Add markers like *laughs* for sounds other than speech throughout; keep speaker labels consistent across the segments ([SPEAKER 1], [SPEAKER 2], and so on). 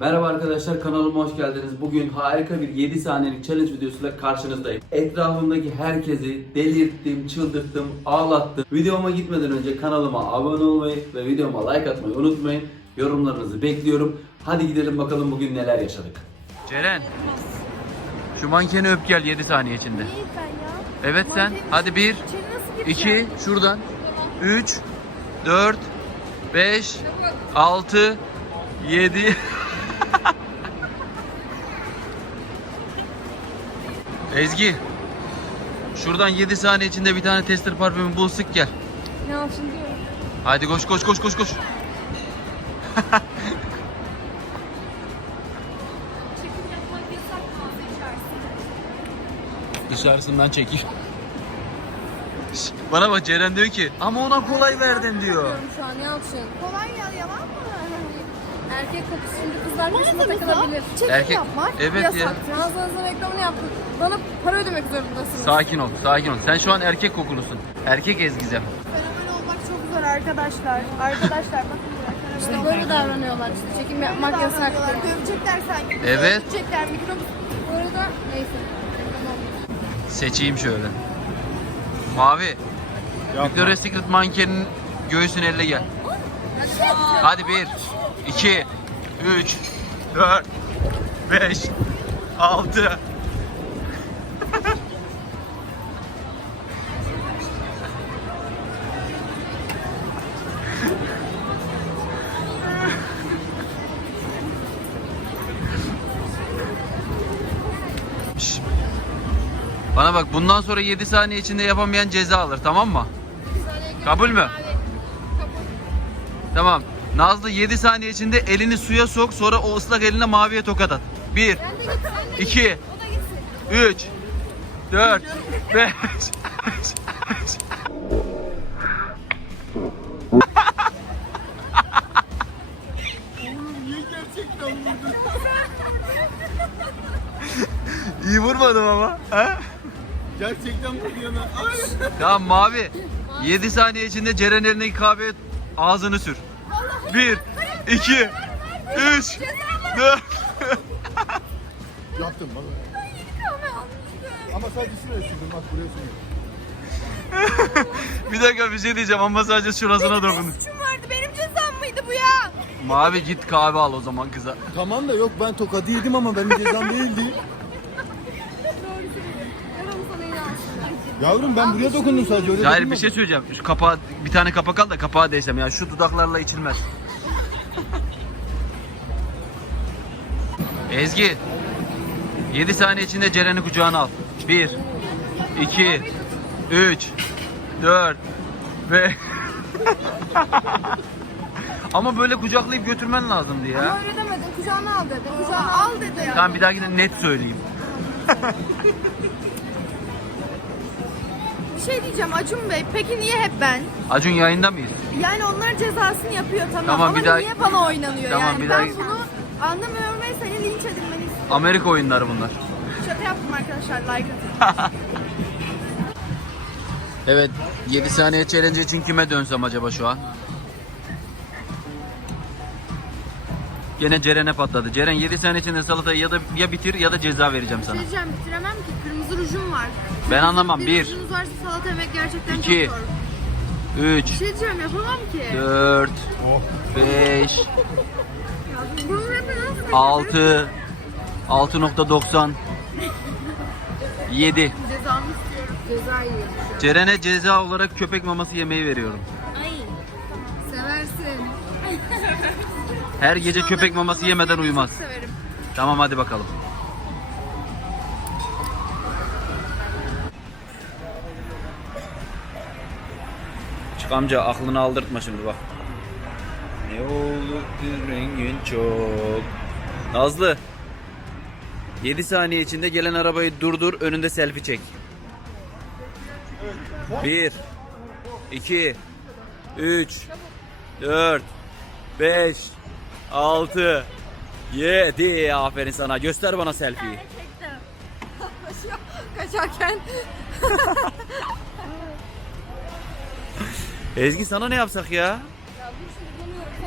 [SPEAKER 1] Merhaba arkadaşlar kanalıma hoş geldiniz. Bugün harika bir 7 saniyelik challenge videosuyla karşınızdayım. Etrafımdaki herkesi delirttim, çıldırttım, ağlattım. Videoma gitmeden önce kanalıma abone olmayı ve videoma like atmayı unutmayın. Yorumlarınızı bekliyorum. Hadi gidelim bakalım bugün neler yaşadık. Ceren. Şu mankeni öp gel 7 saniye içinde.
[SPEAKER 2] İyi sen ya.
[SPEAKER 1] Evet sen. Hadi 1,
[SPEAKER 2] İçeri nasıl
[SPEAKER 1] 2,
[SPEAKER 2] gireceğim?
[SPEAKER 1] şuradan. 3, 4, 5, 6, 7. Ezgi. Şuradan 7 saniye içinde bir tane tester parfümü bul sık gel.
[SPEAKER 2] Ne yapsın diyor.
[SPEAKER 1] Haydi koş koş koş koş koş. *laughs* Dışarısından çekil. Bana bak Ceren diyor ki ama ona kolay verdin diyor.
[SPEAKER 2] Şu an Yalçın. Kolay? Erkek kokusu şimdi kızlar peşine takılabilir. Çekim
[SPEAKER 1] Erkek-
[SPEAKER 2] yapmak
[SPEAKER 1] evet ya.
[SPEAKER 2] yasak. Ağzınızın reklamını yaptık. Bana para ödemek zorundasınız.
[SPEAKER 1] Sakin ol, sakin ol. Sen şu an erkek kokulusun. Erkek ezgizem.
[SPEAKER 2] Fenomen olmak çok zor arkadaşlar. Arkadaşlar bakın İşte böyle davranıyorlar işte. Çekim yapmak yasak. Dövecekler sanki.
[SPEAKER 1] Evet.
[SPEAKER 2] Dövecekler mikrop. Bu arada neyse.
[SPEAKER 1] Seçeyim şöyle. Mavi. Victoria's Secret mankenin göğsünü elle gel. Hadi bir, iki, üç, dört, beş, altı. Şş. Bana bak bundan sonra 7 saniye içinde yapamayan ceza alır tamam mı? Kabul mü? Tamam. Nazlı 7 saniye içinde elini suya sok sonra o ıslak eline maviye tokat at. 1, 2, 3, 4, 5. İyi vurmadım ama. Ha?
[SPEAKER 3] Gerçekten vuruyor lan.
[SPEAKER 1] Tamam mavi. 7 saniye içinde Ceren elindeki kahveye ağzını sür. 1, 2, 3, 4.
[SPEAKER 3] Yaptım bak. Ama sadece şuraya sürdüm bak buraya sürdüm.
[SPEAKER 1] Bir dakika bir şey diyeceğim ama sadece şurasına dokun.
[SPEAKER 2] Suçum vardı. Benim cezam mıydı bu ya?
[SPEAKER 1] Mavi git kahve al o zaman kıza.
[SPEAKER 3] Tamam da yok ben tokadı yedim ama benim cezam değildi. Yavrum ben buraya dokundum sadece öyle
[SPEAKER 1] Hayır bir şey söyleyeceğim. Şu kapağı bir tane kapak al da kapağı değsem ya şu dudaklarla içilmez. Ezgi. 7 saniye içinde Ceren'i kucağına al. 1 2 3 4 ve *laughs* Ama böyle kucaklayıp götürmen lazımdı ya.
[SPEAKER 2] Ama öyle demedin. Kucağına al dedi. Kucağına al dedi.
[SPEAKER 1] Tamam bir dahakine net söyleyeyim. *laughs*
[SPEAKER 2] Bir şey diyeceğim Acun Bey. Peki niye hep ben?
[SPEAKER 1] Acun yayında mıyız?
[SPEAKER 2] Yani onlar cezasını yapıyor tamam,
[SPEAKER 1] Tamam,
[SPEAKER 2] ama
[SPEAKER 1] bir daha-
[SPEAKER 2] niye bana oynanıyor
[SPEAKER 1] Tamam,
[SPEAKER 2] yani?
[SPEAKER 1] bir
[SPEAKER 2] ben
[SPEAKER 1] daha-
[SPEAKER 2] bunu anlamıyorum linç edilmeni istiyorum.
[SPEAKER 1] Amerika oyunları bunlar.
[SPEAKER 2] Şaka yaptım arkadaşlar like atın. *laughs*
[SPEAKER 1] Evet 7 saniye challenge için kime dönsem acaba şu an? Gene Ceren'e patladı. Ceren 7 saniye içinde salatayı ya da ya bitir ya da ceza vereceğim sana.
[SPEAKER 2] Bir diyeceğim bitiremem ki kırmızı rujum var.
[SPEAKER 1] Ben anlamam.
[SPEAKER 2] Bir
[SPEAKER 1] 1,
[SPEAKER 2] rujunuz varsa salata yemek gerçekten
[SPEAKER 1] İki.
[SPEAKER 2] çok zor.
[SPEAKER 1] 3,
[SPEAKER 2] Bir şey diyeceğim yapamam ki.
[SPEAKER 1] 4,
[SPEAKER 3] Oh.
[SPEAKER 1] 5,
[SPEAKER 2] Bunu nasıl
[SPEAKER 1] 6, 6.90, 7.
[SPEAKER 2] Cezamı istiyorum. Ceza.
[SPEAKER 1] Ceren'e ceza olarak köpek maması yemeği veriyorum.
[SPEAKER 2] Ay. Seversin.
[SPEAKER 1] Her gece köpek maması yemeden uyumaz.
[SPEAKER 2] Severim.
[SPEAKER 1] Tamam hadi bakalım. Çık amca aklını aldırtma şimdi bak. Ne oldu bir rengin çok. Nazlı. 7 saniye içinde gelen arabayı durdur önünde selfie çek. 1 2 3 4 5 6 7 aferin sana göster bana selfie'yi. *laughs*
[SPEAKER 2] Kaçarken. *laughs*
[SPEAKER 1] Ezgi sana ne yapsak ya?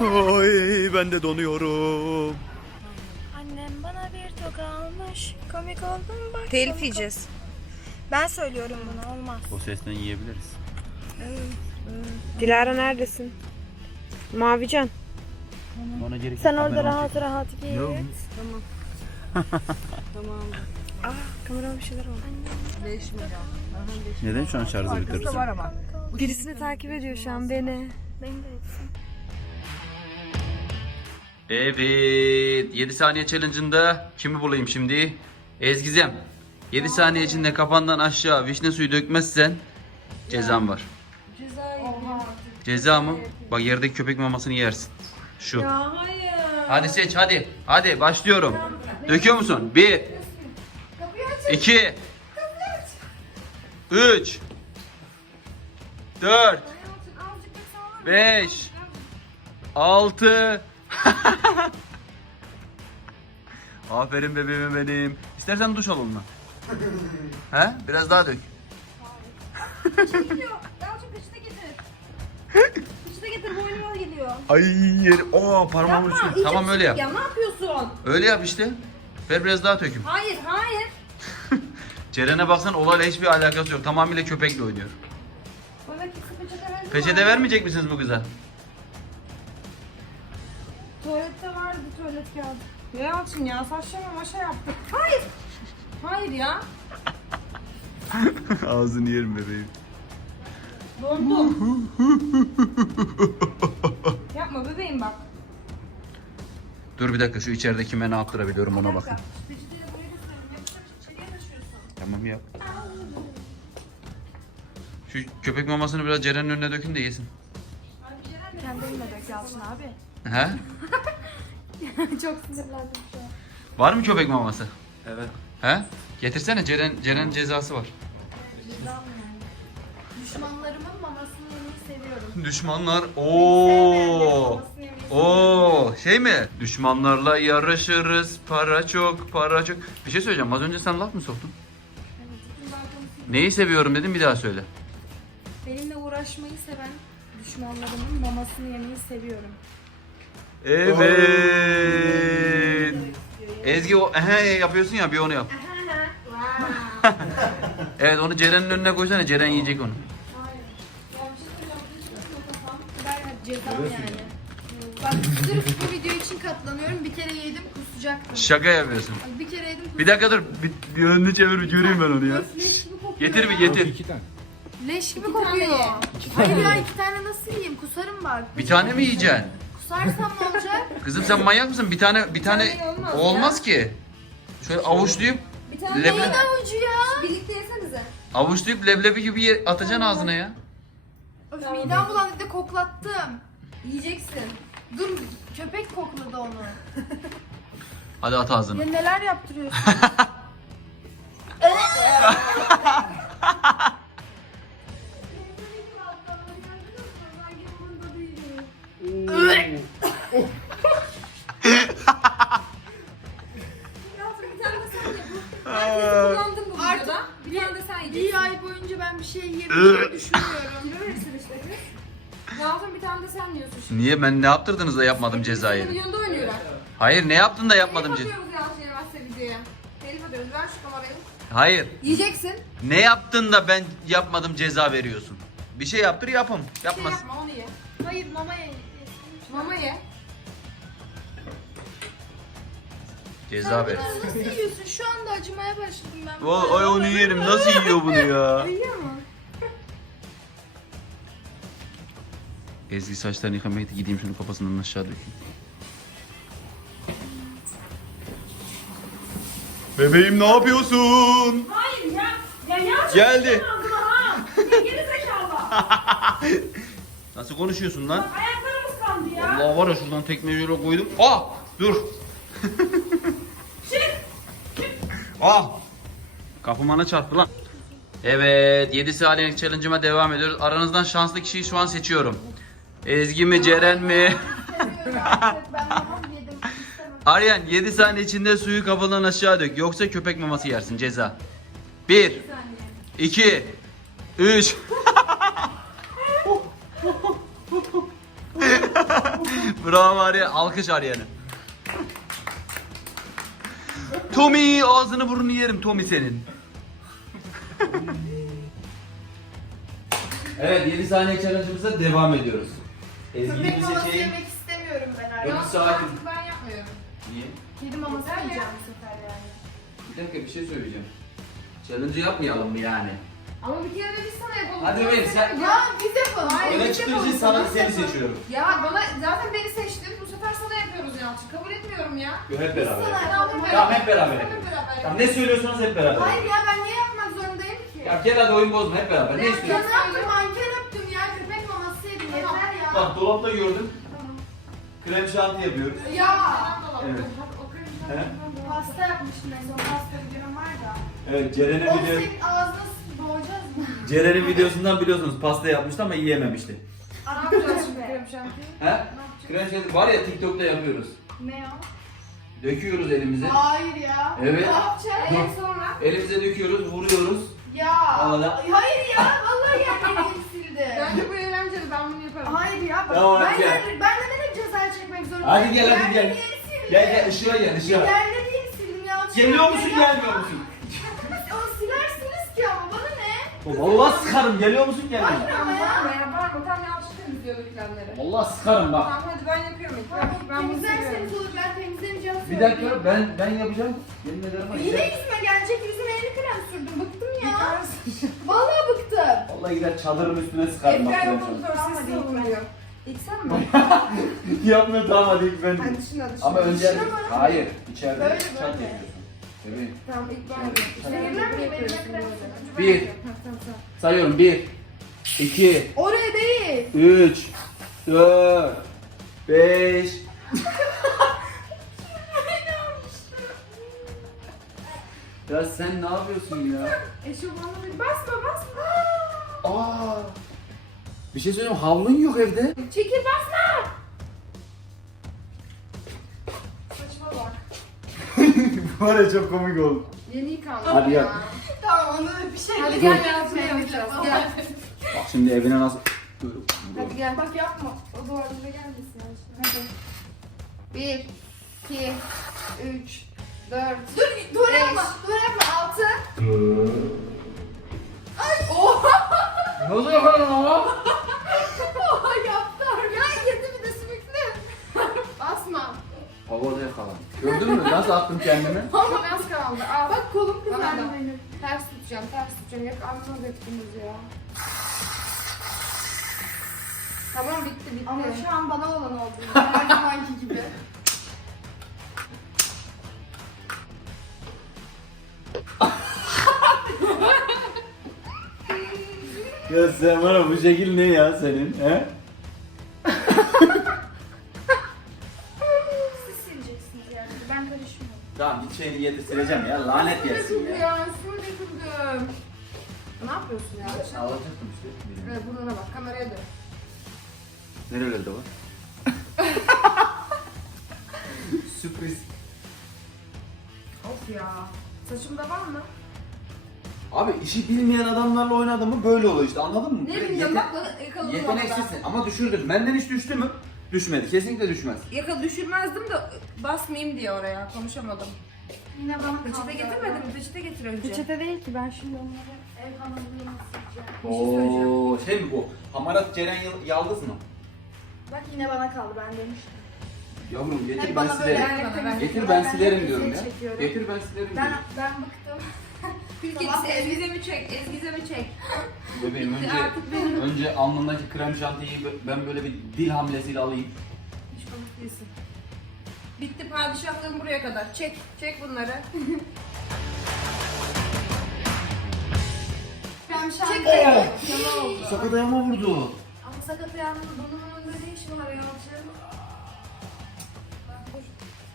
[SPEAKER 1] Oy ben de donuyorum.
[SPEAKER 2] Çok almış. Komik oldum bak.
[SPEAKER 4] Telif yiyeceğiz. Ben söylüyorum bunu olmaz.
[SPEAKER 1] O sesten yiyebiliriz.
[SPEAKER 4] Dilara neredesin? Mavican.
[SPEAKER 1] Bana gerek
[SPEAKER 2] Sen orada rahat rahat git.
[SPEAKER 1] Yok.
[SPEAKER 4] Aa *laughs* kamerama bir şeyler oldu.
[SPEAKER 1] Neden şu an şarjı bitiriyorsun?
[SPEAKER 4] Birisini takip ediyor şu an beni.
[SPEAKER 1] Evet. 7 saniye challenge'ında kimi bulayım şimdi? Ezgizem. 7 saniye içinde kafandan aşağı vişne suyu dökmezsen cezam var. Ceza mı? Bak yerdeki köpek mamasını yersin. Şu. Hadi seç hadi. Hadi başlıyorum. Döküyor musun? 1 2 3 4 5 6 *laughs* Aferin bebeğim benim. İstersen duş al onunla. He? Biraz daha dök. *laughs* Ay yer. Oo parmağım uçuyor. Tamam öyle yap.
[SPEAKER 4] Ya ne yapıyorsun?
[SPEAKER 1] Öyle yap işte. Ver biraz daha töküm.
[SPEAKER 4] Hayır hayır. *laughs*
[SPEAKER 1] Ceren'e baksan olayla hiçbir alakası yok. Tamamıyla köpekle oynuyor.
[SPEAKER 4] Bana kimse peçete verdi.
[SPEAKER 1] Peçete vermeyecek misiniz bu kıza?
[SPEAKER 4] Tuvalette vardı tuvalet kağıdı. Ne Yalçın ya saçlarıma maşa yaptık. Hayır. Hayır ya. *laughs*
[SPEAKER 1] Ağzını yerim bebeğim.
[SPEAKER 4] Dondum. *laughs* Yapma bebeğim bak.
[SPEAKER 1] Dur bir dakika şu içeride kime ne yaptırabiliyorum ona bakın.
[SPEAKER 4] Buraya içeriye taşıyorsun.
[SPEAKER 1] Tamam yap. Şu köpek mamasını biraz Ceren'in önüne dökün de yesin.
[SPEAKER 2] Kendinle dök Yalçın abi.
[SPEAKER 1] He? *laughs*
[SPEAKER 2] Çok sinirlendim şu an.
[SPEAKER 1] Var mı köpek maması? Evet. He? Getirsene Ceren Ceren cezası var.
[SPEAKER 2] Düşmanlarımın mamasını yemeyi seviyorum.
[SPEAKER 1] Düşmanlar Oo. Oo, şey mi? Düşmanlarla yarışırız. Para çok, para çok. Bir şey söyleyeceğim. Az önce sen laf mı soktun? Neyi seviyorum dedim bir daha söyle.
[SPEAKER 2] Benimle uğraşmayı seven düşmanlarımın mamasını yemeyi seviyorum.
[SPEAKER 1] Evet. Ezgi o ehe yapıyorsun ya bir onu yap. *laughs* evet onu Ceren'in önüne koysana Ceren yiyecek onu.
[SPEAKER 2] Ben cezam yani. Bak sırf bu video için katlanıyorum. Bir kere yedim kusacaktım.
[SPEAKER 1] Şaka yapıyorsun.
[SPEAKER 2] Ay, Bir kere yedim
[SPEAKER 1] Bir dakika dur. Bir, bir önünü çevir bir göreyim ben onu ya.
[SPEAKER 2] Leş gibi kokuyor
[SPEAKER 1] Getir bir
[SPEAKER 2] ya.
[SPEAKER 1] getir.
[SPEAKER 3] İki tane.
[SPEAKER 2] Leş gibi kokuyor. Hayır ya iki tane nasıl yiyeyim? Kusarım bak.
[SPEAKER 1] Bir tane mi yiyeceksin?
[SPEAKER 2] Kusarsam ne olacak?
[SPEAKER 1] Kızım sen manyak mısın? Bir tane bir tane
[SPEAKER 4] tane olmaz
[SPEAKER 1] olmaz ki. Şöyle avuçlayıp
[SPEAKER 4] Bir tane
[SPEAKER 1] Leble-
[SPEAKER 2] Neyin avucu ya?
[SPEAKER 4] birlikte yesenize.
[SPEAKER 1] avuçlayıp leblebi gibi ye- atacaksın ağzına ya.
[SPEAKER 2] Öf midem bulandı bir de koklattım.
[SPEAKER 4] Yiyeceksin.
[SPEAKER 2] Dur köpek kokladı onu.
[SPEAKER 1] Hadi at ağzına.
[SPEAKER 2] Ya neler yaptırıyorsun? *laughs*
[SPEAKER 4] Bir tane de sen ye. Bu- Herkesi kullandın bu
[SPEAKER 2] Artık
[SPEAKER 4] videoda. Bir tane de sen
[SPEAKER 2] Bir
[SPEAKER 4] yiyeceksin.
[SPEAKER 2] ay boyunca ben bir şey yiyebileceğimi düşünmüyorum.
[SPEAKER 4] Kilo verirsin işte kız. Bir tane de sen yiyorsun şimdi.
[SPEAKER 1] Niye ben ne yaptırdınız da yapmadım cezayı?
[SPEAKER 4] Videonda oynuyorlar.
[SPEAKER 1] Hayır ne yaptın da yapmadım
[SPEAKER 4] Telif
[SPEAKER 1] cezayı?
[SPEAKER 4] atıyoruz Yalçın yemezse videoya. Telif atıyoruz. Ver şu kamerayı.
[SPEAKER 1] Hayır.
[SPEAKER 4] Yiyeceksin.
[SPEAKER 1] Ne yaptın da ben yapmadım ceza veriyorsun? Bir şey yaptır yapım.
[SPEAKER 4] Bir şey
[SPEAKER 1] Yapmaz.
[SPEAKER 4] yapma onu ye.
[SPEAKER 2] Hayır mama ye.
[SPEAKER 4] Mama ye.
[SPEAKER 1] Ceza ver.
[SPEAKER 2] Bunları nasıl yiyorsun? Şu anda acımaya başladım ben.
[SPEAKER 1] O, ay onu yerim. Nasıl yiyor bunu ya? *laughs*
[SPEAKER 4] Yiyor mu?
[SPEAKER 1] Ezgi saçlarını yıkamaya gitti. Gideyim şunu kafasından aşağı dökeyim. Bebeğim ne yapıyorsun?
[SPEAKER 4] Hayır ya. Ya Yalçın.
[SPEAKER 1] Geldi.
[SPEAKER 4] Ağzıma ha. Ya geri zekalı. *laughs*
[SPEAKER 1] Nasıl konuşuyorsun lan?
[SPEAKER 4] Ya.
[SPEAKER 1] Allah var ya şuradan tekmeyi şöyle koydum. Ah! Dur. *laughs* ah! Kapım bana çarptı lan. Evet 7 saniyelik challenge'ıma devam ediyoruz. Aranızdan şanslı kişiyi şu an seçiyorum. Ezgi mi Ceren mi? *laughs* Aryan 7 saniye içinde suyu kafadan aşağı dök. Yoksa köpek maması yersin ceza. 1 2 3 *laughs* Bravo Aryan. Alkış Aryan'ı. Tommy ağzını burnunu yerim Tommy senin. evet 7 saniye challenge'ımıza devam ediyoruz.
[SPEAKER 2] Köpek
[SPEAKER 1] Ezgi'yi bir
[SPEAKER 2] maması
[SPEAKER 1] seçeyim.
[SPEAKER 2] yemek istemiyorum ben
[SPEAKER 1] Yok,
[SPEAKER 2] artık.
[SPEAKER 1] sakin.
[SPEAKER 4] Ben yapmıyorum.
[SPEAKER 1] Niye?
[SPEAKER 2] Kedi maması yiyeceğim bu sefer yani.
[SPEAKER 1] Bir dakika bir şey söyleyeceğim. Challenge'ı yapmayalım mı yani?
[SPEAKER 4] Ama bir kere de biz sana.
[SPEAKER 1] Hadi ver, sen-.
[SPEAKER 2] Ya biz yapalım.
[SPEAKER 4] Hayır,
[SPEAKER 1] Öne
[SPEAKER 2] biz yapalım,
[SPEAKER 1] sana
[SPEAKER 2] biz
[SPEAKER 1] seni
[SPEAKER 2] yapalım.
[SPEAKER 1] seçiyorum.
[SPEAKER 4] Ya bana zaten beni seçtin. Bu sefer sana yapıyoruz Yalçın. Kabul etmiyorum ya.
[SPEAKER 1] Yo, hep beraber. Yapalım. Tamam hep beraber.
[SPEAKER 4] Hep beraber.
[SPEAKER 1] Tamam ne söylüyorsanız hep beraber.
[SPEAKER 2] Hayır ya ben niye yapmak zorundayım ki?
[SPEAKER 1] Ya gel hadi oyun bozma hep beraber. Ne
[SPEAKER 2] Ya
[SPEAKER 1] istiyorsun?
[SPEAKER 2] ne yaptım? Manken öptüm ya. Köpek maması yedim. Yeter ya.
[SPEAKER 1] Bak dolapta gördüm. Krem şanti yapıyoruz.
[SPEAKER 2] Ya.
[SPEAKER 1] Evet. He?
[SPEAKER 2] Pasta yapmıştım en son. Pasta videom var da.
[SPEAKER 1] Evet Ceren'in
[SPEAKER 2] Onu
[SPEAKER 1] video
[SPEAKER 2] senin ağzına?
[SPEAKER 1] Ceren'in videosundan biliyorsunuz pasta yapmıştı ama yiyememişti.
[SPEAKER 4] Ne yapacağız şimdi krem şanti?
[SPEAKER 1] He? Krem şanti var ya TikTok'ta yapıyoruz.
[SPEAKER 2] Ne o?
[SPEAKER 1] Döküyoruz elimize.
[SPEAKER 2] Hayır ya.
[SPEAKER 1] Evet.
[SPEAKER 2] Ne yapacağız?
[SPEAKER 4] En sonra
[SPEAKER 1] Elimize döküyoruz, vuruyoruz.
[SPEAKER 2] Ya.
[SPEAKER 1] Havada.
[SPEAKER 2] Hayır ya. Vallahi yerleri sildi.
[SPEAKER 4] bence bu eğlenceli. Ben bunu yaparım.
[SPEAKER 2] Hayır ya. Bak,
[SPEAKER 1] Tamam,
[SPEAKER 2] ben,
[SPEAKER 1] gel.
[SPEAKER 2] yerleri, ben neden hep ceza çekmek zorundayım?
[SPEAKER 1] Hadi gel, hadi gel.
[SPEAKER 2] Yerleri sildi.
[SPEAKER 1] Gel gel ışığa gel ışığa.
[SPEAKER 2] Yerleri yeni sildim ya.
[SPEAKER 1] Geliyor musun gelmiyor musun? Vallahi sıkarım geliyor musun gelmiyor musun?
[SPEAKER 2] Hayır ama ya.
[SPEAKER 4] Bağırma ya bağırma. Tam Yalçın temizliyordu.
[SPEAKER 1] Vallahi sıkarım bak.
[SPEAKER 4] Tamam hadi ben yapıyorum ilk. Ben, bunu seviyorum.
[SPEAKER 2] Temizlerseniz olur. Ben temizlemeyeceğim.
[SPEAKER 1] Bir dakika ben ben yapacağım. Yemin ederim. bak,
[SPEAKER 2] Yine yüzüme gelecek. Yüzüme elini krem sürdüm. Bıktım *laughs* ya. Vallahi bıktım.
[SPEAKER 1] Vallahi gider çadırın üstüne sıkarım bak. Şanti.
[SPEAKER 4] sonra sessiz oluyor. İlk sen mi? *laughs*
[SPEAKER 1] Yapmıyor tamam hadi ilk ben.
[SPEAKER 4] Hadi dışına dışına.
[SPEAKER 1] Ama önce
[SPEAKER 2] Dışına mı?
[SPEAKER 1] hayır içeride
[SPEAKER 2] Böyle, böyle.
[SPEAKER 1] Evet.
[SPEAKER 4] Tamam ilk ben
[SPEAKER 1] Bir.
[SPEAKER 4] Ha, tamam, tamam.
[SPEAKER 1] Sayıyorum 1 2
[SPEAKER 2] Oraya değil.
[SPEAKER 1] 3 4 5 Ya sen ne yapıyorsun ya?
[SPEAKER 4] Eşofmanla bir basma basma.
[SPEAKER 1] Aa! Bir şey söyleyeyim havlun yok evde.
[SPEAKER 4] Çekil basma.
[SPEAKER 1] Var ya çok komik oldu.
[SPEAKER 4] Yeni yıkandım
[SPEAKER 1] Hadi
[SPEAKER 4] ya.
[SPEAKER 1] yap.
[SPEAKER 2] Tamam onu da bir şey
[SPEAKER 4] Hadi gel Yalçın yapacağız. Gel.
[SPEAKER 1] Bak şimdi evine nasıl...
[SPEAKER 4] Hadi gel.
[SPEAKER 2] Bak yapma. O duvarlara gelmesin yani. Hadi.
[SPEAKER 4] Bir, iki, üç, dört.
[SPEAKER 2] Dur, dur
[SPEAKER 4] Beş.
[SPEAKER 2] yapma. Dur yapma. Altı. Ay. *laughs* Oha.
[SPEAKER 1] Oluyor falan ama?
[SPEAKER 2] Oha yaptı. Ya girdi bir de sümüklü.
[SPEAKER 4] Basma.
[SPEAKER 1] Havada yakalan. Gördün mü nasıl attım kendimi? *laughs*
[SPEAKER 4] Ama az kaldı. Al.
[SPEAKER 2] Bak kolum
[SPEAKER 4] Bana
[SPEAKER 2] kızardı
[SPEAKER 4] da.
[SPEAKER 2] benim.
[SPEAKER 4] Ters tutacağım, ters tutacağım. Yak alnına döktünüz ya. Tamam bitti bitti.
[SPEAKER 2] Ama şu an bana olan oldu. *laughs* Her zamanki gibi.
[SPEAKER 1] Ya sen bana bu şekil ne ya senin? He? Şeyini yedi sileceğim ya lanet yesin ya.
[SPEAKER 4] ya, su döküldü. Ne yapıyorsun ya?
[SPEAKER 1] Ağlayacaktım işte.
[SPEAKER 4] Evet burnuna bak, kameraya dön.
[SPEAKER 1] Nerelerde var? *laughs* Sürpriz.
[SPEAKER 4] Of ya. Saçımda var mı?
[SPEAKER 1] Abi işi bilmeyen adamlarla oynadın mı böyle oluyor işte anladın mı?
[SPEAKER 4] Ne
[SPEAKER 1] Böyle
[SPEAKER 4] bileyim
[SPEAKER 1] yete-
[SPEAKER 4] bak bana yakaladım.
[SPEAKER 1] Yeteneksizsin ama düşürdün. Benden hiç düştü mü? Düşmedi. Kesinlikle düşmez.
[SPEAKER 4] Yaka düşürmezdim de basmayayım diye oraya konuşamadım.
[SPEAKER 2] Yine bana kaldı.
[SPEAKER 4] Peçete getirmedin mi? Peçete getir önce.
[SPEAKER 2] Peçete değil ki ben şimdi onları ev hanımlığına sileceğim.
[SPEAKER 4] şey
[SPEAKER 1] Oo, şey mi bu? Hamarat Ceren Yıl- Yaldız mı?
[SPEAKER 2] Bak yine bana kaldı ben demiştim.
[SPEAKER 1] Yavrum getir
[SPEAKER 2] Hadi
[SPEAKER 1] ben
[SPEAKER 2] bana böyle
[SPEAKER 1] silerim. Getir ben silerim diyorum ya.
[SPEAKER 2] çekiyorum.
[SPEAKER 1] Getir ben silerim
[SPEAKER 2] Ben
[SPEAKER 1] diyorum.
[SPEAKER 2] ben bıktım. *laughs*
[SPEAKER 4] Külkesi Ezgizem'i çek, Ezgizem'i çek.
[SPEAKER 1] Bebeğim önce,
[SPEAKER 4] Artık benim.
[SPEAKER 1] önce alnındaki krem şantiyi ben böyle bir dil hamlesiyle alayım.
[SPEAKER 4] Hiç komik değilsin. Bitti padişahlığım buraya kadar. Çek, çek bunları. *laughs*
[SPEAKER 1] Çek.
[SPEAKER 2] Yalan oldu.
[SPEAKER 1] Sakat ayağıma vurdu.
[SPEAKER 2] Ama sakat ayağımın burnumun önünde ne işi var Yalçın?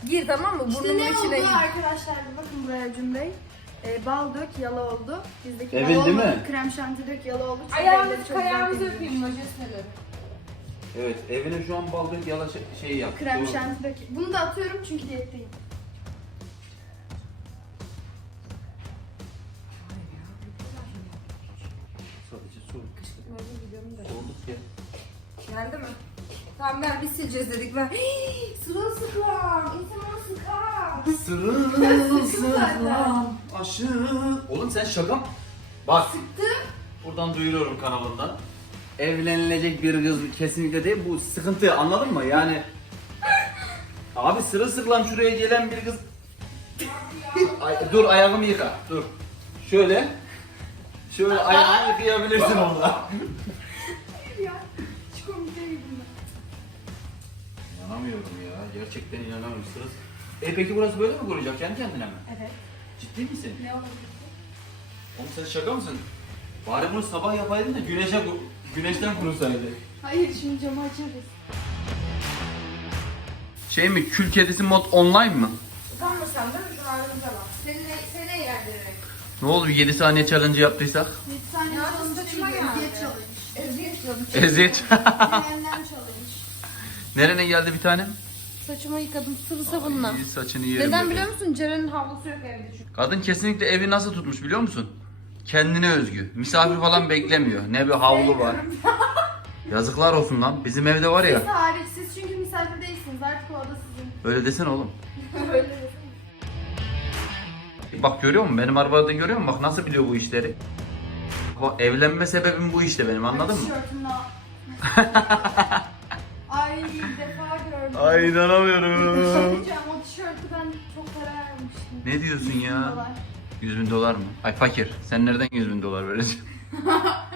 [SPEAKER 4] Gir tamam mı?
[SPEAKER 2] İşte
[SPEAKER 4] Burnumun
[SPEAKER 2] ne
[SPEAKER 4] içine
[SPEAKER 2] oldu
[SPEAKER 4] gir.
[SPEAKER 2] arkadaşlar bir bakın buraya Acun Bey. Ee, bal dök yala oldu. Bizdeki
[SPEAKER 1] Evet,
[SPEAKER 2] bal
[SPEAKER 1] değil
[SPEAKER 2] olmadı.
[SPEAKER 1] mi?
[SPEAKER 2] Krem şanti dök yala oldu. Çok
[SPEAKER 4] Ayağımızı,
[SPEAKER 2] çok güzel temizlemiş.
[SPEAKER 4] öpeyim majesneleri.
[SPEAKER 1] Evet evine şu an baldık yala şey, şey yap.
[SPEAKER 2] Krem
[SPEAKER 1] Doğru.
[SPEAKER 2] şanti dök. Bunu da atıyorum çünkü diyetteyim.
[SPEAKER 1] Sadece soğuk.
[SPEAKER 4] Kışkırtma gidiyorum da.
[SPEAKER 1] Soğuduk ya.
[SPEAKER 4] Geldi mi? Tamam ver biz sileceğiz dedik ver. Sırılsıklam. İnsan sıkar.
[SPEAKER 1] Sırılsıklam aşık. Oğlum sen şaka mı? Bak. Buradan duyuruyorum kanalımdan. Evlenilecek bir kız kesinlikle değil. Bu sıkıntı anladın mı? Yani Abi sırılsıklam şuraya gelen bir kız *laughs* Ay, dur ayağımı yıka. Dur. Şöyle. Şöyle ayağımı yıkayabilirsin onunla. İnanamıyorum ya. Gerçekten inanamıyorum. Sırası. E peki burası böyle mi kuracak kendi kendine mi?
[SPEAKER 2] Evet.
[SPEAKER 1] Ciddi misin?
[SPEAKER 2] Ne oldu?
[SPEAKER 1] Oğlum sen şaka mısın? Bari bunu sabah yapaydın da güneşe güneşten kurusaydı.
[SPEAKER 2] Hayır şimdi camı açarız.
[SPEAKER 1] Şey mi? Kül kedisi mod online mı?
[SPEAKER 4] Utanmasan mi? Şu halimize bak. Seni, seni eğlendirerek.
[SPEAKER 1] Ne oldu 7 saniye challenge yaptıysak?
[SPEAKER 2] Bir tane
[SPEAKER 4] Ya,
[SPEAKER 2] challenge değil,
[SPEAKER 4] geldi.
[SPEAKER 2] eziyet challenge.
[SPEAKER 4] Eziyet.
[SPEAKER 1] Nerene geldi bir tane?
[SPEAKER 2] Saçımı yıkadım sıvı sabunla.
[SPEAKER 1] İyi saçını yerim.
[SPEAKER 4] Neden
[SPEAKER 1] dedi.
[SPEAKER 4] biliyor musun? Ceren'in havlusu yok evde çünkü.
[SPEAKER 1] Kadın kesinlikle evi nasıl tutmuş biliyor musun? Kendine özgü. Misafir falan beklemiyor. Ne bir havlu var. *laughs* Yazıklar olsun lan. Bizim evde var ya.
[SPEAKER 2] Siz hariç siz çünkü misafir değilsiniz artık o oda sizin.
[SPEAKER 1] Öyle desene oğlum. *laughs*
[SPEAKER 2] Öyle desene.
[SPEAKER 1] Bak görüyor musun? Benim arabada görüyor musun? Bak nasıl biliyor bu işleri. Bak evlenme sebebim bu işte benim anladın mı?
[SPEAKER 2] Tişörtümle. *laughs* Ay ilk defa gördüm.
[SPEAKER 1] Ay inanamıyorum.
[SPEAKER 2] Diyeceğim o tişörtü ben çok para vermiştim.
[SPEAKER 1] Ne diyorsun ya?
[SPEAKER 2] Dolar.
[SPEAKER 1] 100 bin dolar mı? Ay fakir. Sen nereden 100 bin dolar vereceksin? *laughs*